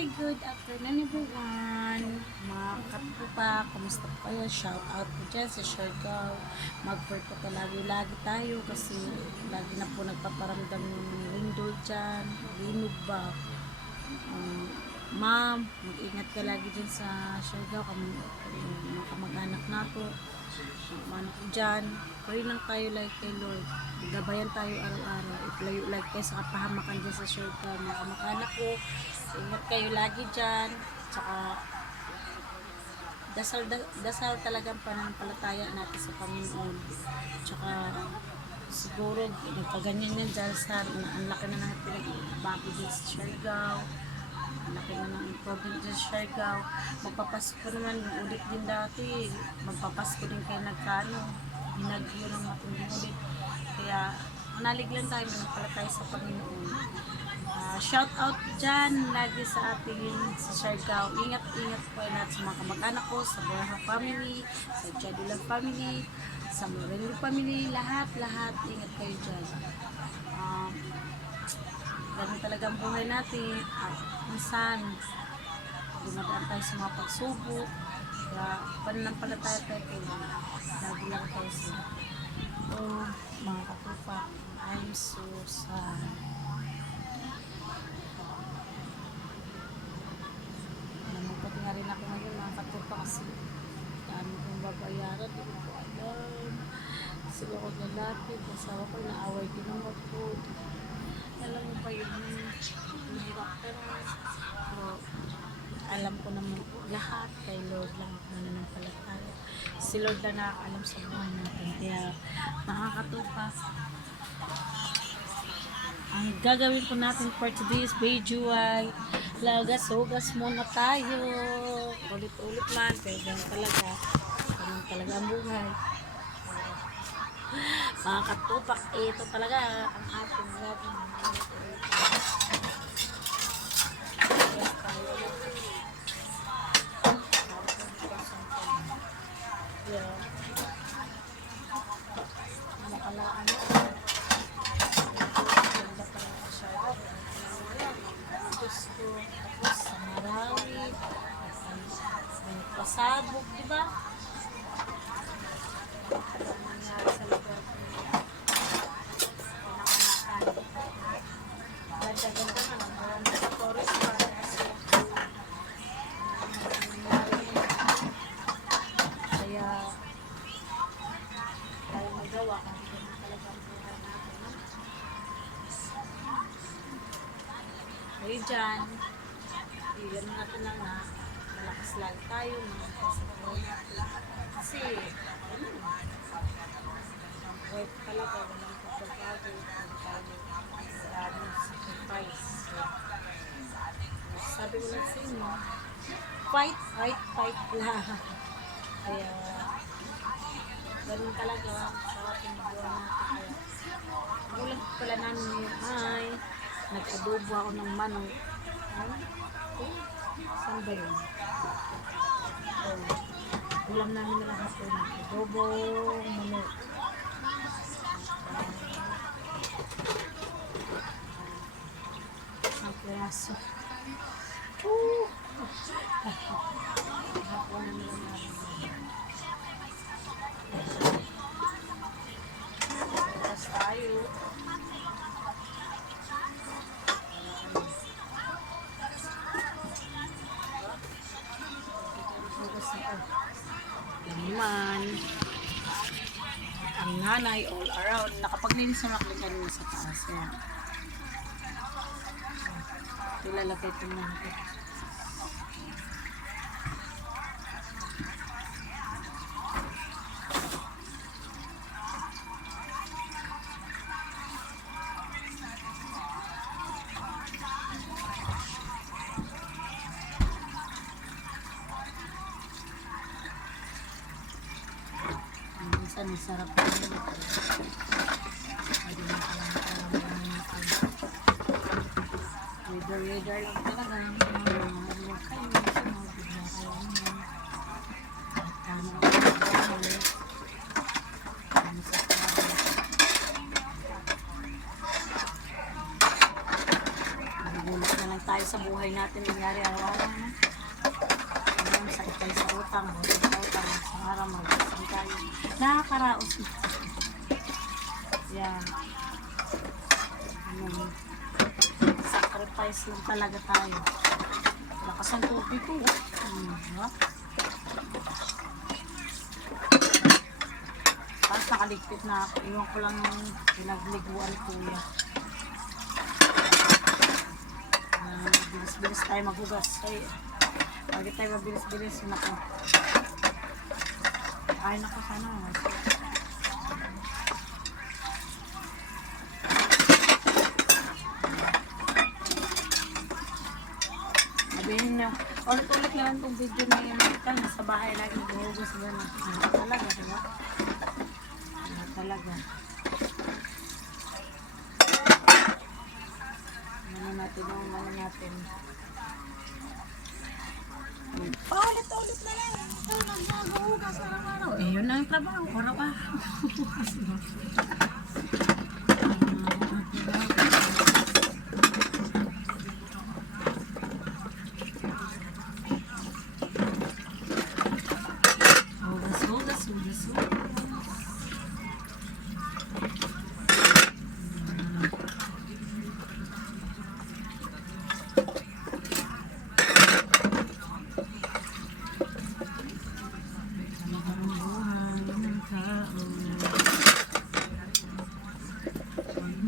Hi, good afternoon everyone. Mga katupa, kumusta po kayo? Shout out po dyan sa Siargao. Mag-pray po lagi tayo kasi lagi na po nagpaparamdam ng lindol dyan. Linog ba? Ma'am, mag-ingat ka lagi dyan sa Siargao. Mga kamag-anak na po. Mga po dyan. Pray lang tayo like kay Lord. Gabayan tayo araw-araw. Iplayo like kayo sa kapahamakan dyan sa Siargao. Mga kamag-anak ko. Ingat kayo lagi dyan. Tsaka dasal talagang pananampalataya natin sa Panginoon. Tsaka siguro nagkaganyan yan dahil sa ang laki na ng pinagbago din sa Siargao. Ang laki na ng improvement din sa Siargao. Magpapasko naman ulit din dati. Magpapasko din kayo nagkano. Hinagyo ng matinding ulit. Kaya manalig lang tayo mananampalataya sa Panginoon. Shout out dyan lagi sa ating sa Siargao. Ingat po natin sa mga kamag-anak ko, sa Borja family, sa Jadula family, sa Moreno family, lahat. Ingat kayo dyan. Ganun talaga ang buhay natin. At minsan, dumadaan tayo sa mga pagsubok. Kaya pananampalataya tayo kayo. Lagi lang tayo sa mga katupa. I'm so sad. Namupot nga rin ako ngayon mga katupa kasi dami kong babayaran, di ko po alam. Sila ko lalapit, asawa ko naaway ginawag ko. Alam mo pa yun, mahirap pero alam ko naman po lahat kay Lord lang ako nananampalataya. Si Lord lang nakakaalam sa buhay natin. Kaya mga katupa, ang gagawin po natin for today's video ay lagas-hugas muna tayo. Ulit-ulit man, pero ganun talaga ang buhay. Mga katupak, ito talaga ang ating gagawin. Nakalaan mo. Tapos sa Marawi, pasabog, di ba? Nangyari sa lugar ko. Ganda-ganda na lang. Marami sa forest pa. Kaya tayo magawa kasi ganun talaga ang buhay natin. Kaya dyan, iyan natin lang na malakas lang tayo, malakas sa buhay natin. Kasi, buhay talaga, walang pagbabago, maraming sacrifice. Sabi ko lang sa inyo, fight lang. Kaya, ganun talaga sa ating buhay natin. Kaya, ulang pala namin ngayon ay nag-adobo ako ng manok. Saan ba yun? Ulam namin na lahat yun. Adobo, manok. Isang piraso. Hapon na nila namin. Tapos tayo. Naman ang nanay all around nakapaglinis na maklikan niya sa taas yan. Ilalagay ito na ito. Minsan masarap na yun. Pwede na palang weather lang talaga. Huwag kayo. Bigla kayo niya. At tama ako sa bahay. Ano sa bahay. Nagulat na lang tayo sa buhay. buhay natin nangyari araw-araw na. Ano, sakit tayo sa utang, sa utang, sa araw, mag-isang tayo. Nakakaraos na. Yan. Ano, sacrifice lang talaga tayo. Lakas ang tubig ko. Ha? Tapos nakaligpit na ako. Iwan ko lang yung pinagliguan ko yan. Bilis-bilis tayo maghugas. Ay, pagkat tayo mabilis-bilis na ako. Ay, naku, sana. Sabihin niyo, ulit-ulit na lang itong video na yun. Kan, sa bahay lagi huhugas gano'n. Talaga, diba? Talaga. Ano natin. Paulit-ulit na lang. Naghuhugas araw-araw. Eh, yun lang yung trabaho. Araw-araw. Hugas.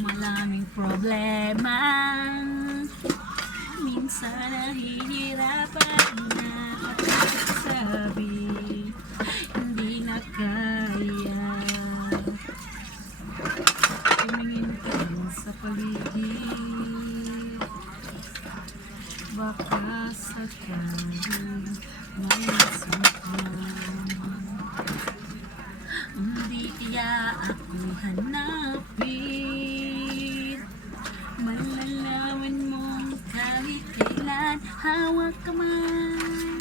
Maraming problema, minsan nahihirapan na sabi, hindi na kaya. Tumingin ka sa paligid, baka sakaling mayasaktan. Hindi kaya ako hanapin, malalaman mo kahit kailan hawak ka man.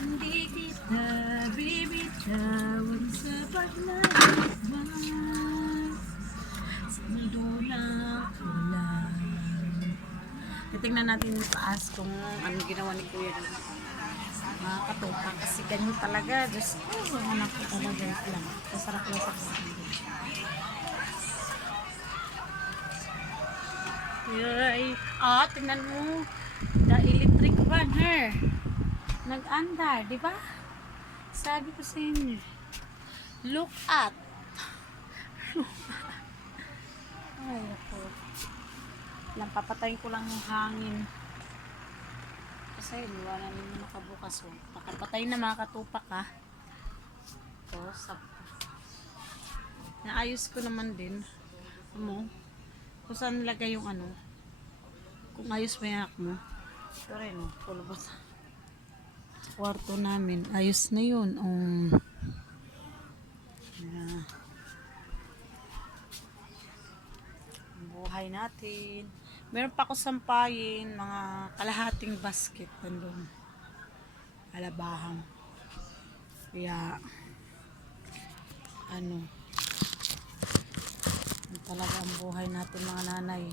Hindi kita bibitawan sa paglalakbay, sa midulak ko lang. Titingnan natin yung taas kung ano ginawa ni Kuya dito. Mga katupa kasi ganyan talaga. Diyos ko, anak ko talaga lang. Masarap lang sa kasi. Yay! Tingnan mo. The electric van her. Nag-andar, di ba? Sabi ko sa inyo. Look at. Ay, ako. Lang, papatayin ko lang yung hangin. Kasi wala naman nakabukas. So, nakapatay na mga katupak ha. Ito, naayos ko naman din. Ano? Kung saan nilagay yung ano. Kung ayos mo yak mo. Ito rin o. Pulubot. Kwarto namin. Ayos na yun. Yeah. Buhay natin. Meron pa ako sampayin, mga kalahating basket nandun. Alabahang. Kaya, ano, talaga ang buhay natin mga nanay.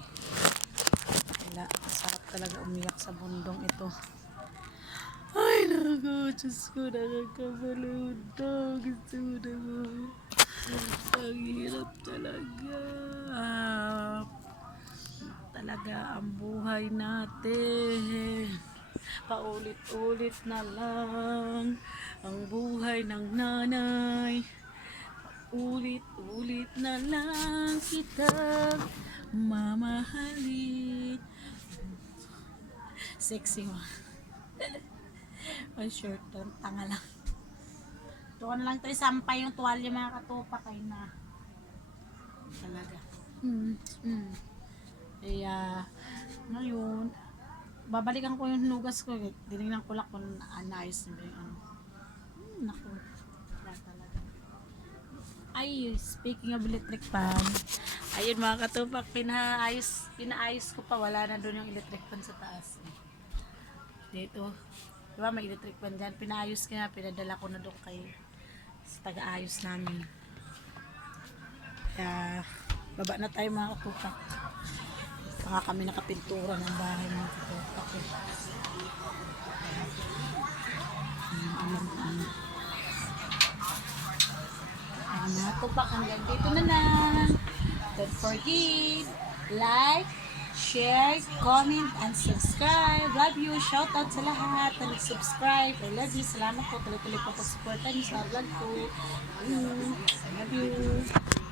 Wala, sarap talaga umiyak sa bundong ito. Ay, naku, Diyos ko, nakakabalundong. Gusto mo naman. Ang hirap talaga. Talaga ang buhay natin. Paulit-ulit na lang ang buhay ng nanay. Ulit-ulit na lang kita mamahalin. Sexy mo. Ang shirt doon, tanga lang. Doon lang ito isampay yung tuwalya mga katupakay na. Talaga. Kaya, ngayon, babalikan ko yung hugas ko. Dinignan ko lang kung naayos na ba yung ano. Naku, wala talaga. Ay, speaking of electric fan, ayun mga katupak, pinaayos ko pa. Wala na doon yung electric fan sa taas. Dito, diba may electric fan dyan. Pinaayos ko na, pinadala ko na doon kay sa taga-ayos namin. Kaya, baba na tayo mga katupak. Baka kami nakapintura ng bahay mga katopak eh. Ang mga tupak hanggang dito na lang. Don't forget, like, share, comment, and subscribe. Love you. Shout out sa lahat na nag-subscribe. I love you. Salamat po. Tuloy-tuloy po pag-supportan niyo sa vlog ko. Love you.